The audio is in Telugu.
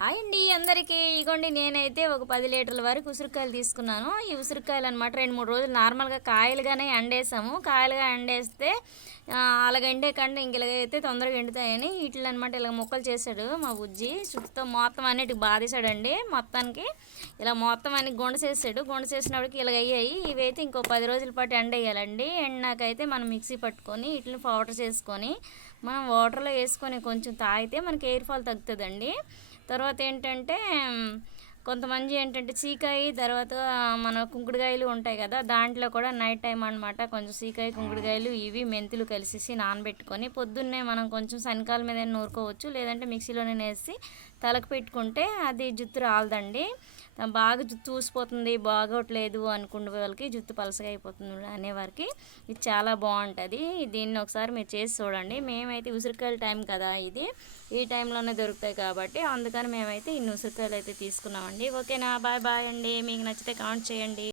హాయ్ అండి అందరికీ. ఇగోండి నేనైతే ఒక 10 లీటర్ల వరకు ఉసిరికాయలు తీసుకున్నాను. ఈ ఉసిరికాయలు అనమాట 2-3 రోజులు నార్మల్గా కాయలుగానే ఎండేసాము. కాయలుగా ఎండేస్తే అలాగ ఎండే కంటే ఇంక ఇలాగైతే తొందరగా ఎండుతాయని వీటిని అనమాట ఇలా ముక్కలు చేశాడు మా బుజ్జి. చుట్టూ మొత్తం అన్నిటికి బాధేశాడండి. మొత్తానికి ఇలా మొత్తం అన్ని గుండసేసాడు. గుండసేసినప్పటికి ఇలాగ అయ్యాయి. ఇవైతే ఇంకో 10 రోజుల పాటు ఎండేయాలండి. ఎండినాకైతే మనం మిక్సీ పట్టుకొని వీటిని పౌడర్ చేసుకొని మనం వాటర్లో వేసుకొని కొంచెం తాగితే మనకి ఎయిర్ ఫాల్ తగ్గుతుందండి. తర్వాత ఏంటంటే కొంతమంది ఏంటంటే సీకాయ తర్వాత మన కుంకుడుకాయలు ఉంటాయి కదా, దాంట్లో కూడా నైట్ టైం అనమాట కొంచెం సీకాయ కుంకుడుకాయలు ఇవి మెంతులు కలిసేసి నానబెట్టుకొని పొద్దున్నే మనం కొంచెం శనకాల మీద నూరుకోవచ్చు, లేదంటే మిక్సీలోనే వేసి తలకు పెట్టుకుంటే అది జుట్టు రాలదండి. బాగా జుట్టు ఊసిపోతుంది బాగోట్లేదు అనుకునే వాళ్ళకి, జుట్టు పలసగా అయిపోతుంది అనేవారికి ఇది చాలా బాగుంటుంది. దీన్ని ఒకసారి మీరు చేసి చూడండి. మేమైతే ఉసిరికాయల టైం కదా ఇది, ఈ టైంలోనే దొరుకుతాయి కాబట్టి అందుకని మేమైతే ఇన్ని ఉసిరికాయలు అయితే తీసుకున్నామండి. ఓకేనా, బాయ్ బాయ్ అండి. మీకు నచ్చితే కామెంట్ చేయండి.